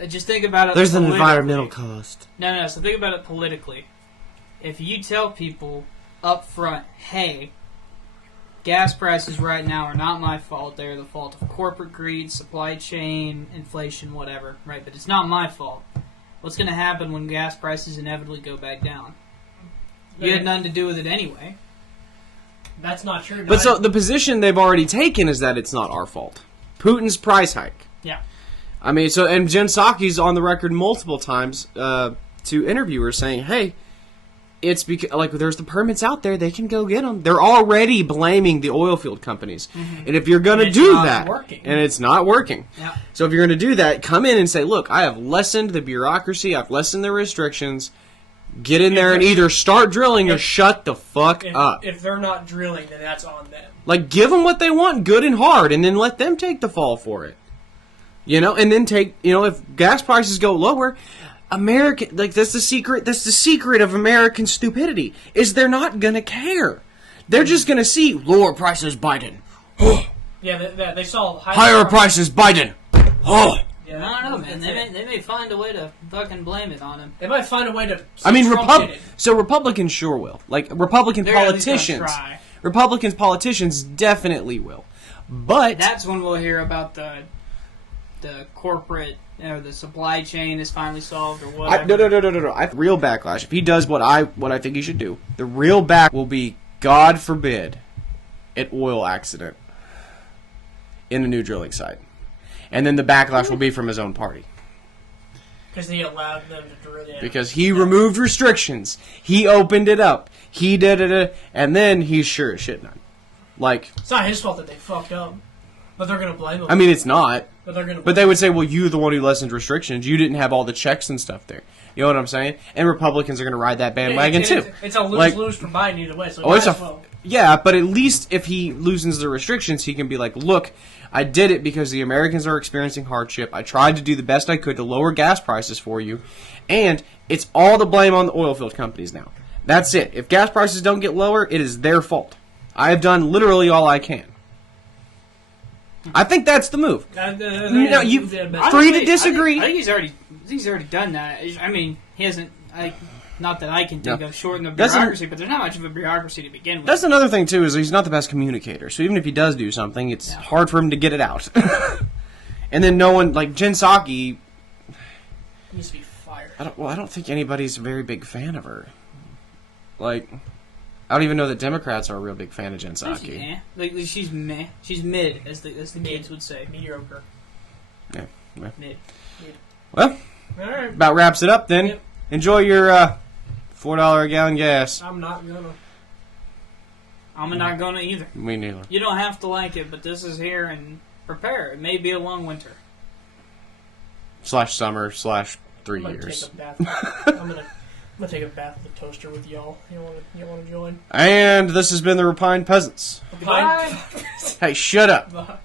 Just think about it. There's an politically. environmental cost. No. So think about it politically. If you tell people up front, hey, gas prices right now are not my fault. They're the fault of corporate greed, supply chain, inflation, whatever. Right? But it's not my fault. What's going to happen when gas prices inevitably go back down? You had nothing to do with it anyway. That's not true. But so the position they've already taken is that it's not our fault. Putin's price hike. Yeah. I mean, so and Jen Psaki's on the record multiple times to interviewers saying, "Hey, it's because like there's the permits out there; they can go get them." They're already blaming the oil field companies, and if you're going to do that, and it's not working, yeah. So if you're going to do that, come in and say, "Look, I have lessened the bureaucracy, I've lessened the restrictions." Get in there and either start drilling or shut the fuck up. If they're not drilling, then that's on them. Like, give them what they want, good and hard, and then let them take the fall for it. You know, and then take, you know, if gas prices go lower, American, like, that's the secret of American stupidity, is they're not gonna care. They're just gonna see lower prices, Biden. Yeah, they saw higher prices, Biden. Oh. Yeah, I don't know, man. They may find a way to fucking blame it on him. They might find a way to. I mean, Republicans sure will. Like Republican politicians definitely will. But that's when we'll hear about the corporate, the supply chain is finally solved or whatever. No. Real backlash. If he does what I think he should do, the real back will be, God forbid, an oil accident in a new drilling site. And then the backlash will be from his own party. Because he allowed them to drill it. Because he removed restrictions. He opened it up. He did it, and then he's sure as shit none. Like, it's not his fault that they fucked up. But they're going to blame him. I mean, it's not. But they would say, well, you're the one who lessened restrictions. You didn't have all the checks and stuff there. You know what I'm saying? And Republicans are going to ride that bandwagon, too. It's a lose-lose for Biden either way. Yeah, but at least if he loosens the restrictions, he can be like, look, I did it because the Americans are experiencing hardship. I tried to do the best I could to lower gas prices for you. And it's all the blame on the oil field companies now. That's it. If gas prices don't get lower, it is their fault. I have done literally all I can. I think that's the move. No, you free to disagree. I think he's already done that. I mean, he hasn't. Not that I can think of shorten the bureaucracy, but there's not much of a bureaucracy to begin with. That's another thing too, is he's not the best communicator. So even if he does do something, it's hard for him to get it out. And then no one, like Jen Psaki, needs to be fired. I don't think anybody's a very big fan of her. Like, I don't even know that Democrats are a real big fan of Jen Psaki. Like she's meh. She's mid, as the kids would say. Mediocre. Yeah. Mid. Well, all right. About wraps it up then. Yep. Enjoy your $4 a gallon gas. I'm not gonna either. Me neither. You don't have to like it, but this is here, and prepare. It may be a long winter. /summer /3 years. I'm gonna take a bath with a toaster with y'all. You want to join? And this has been the Repine Peasants. Bye. Hey, shut up. Bye.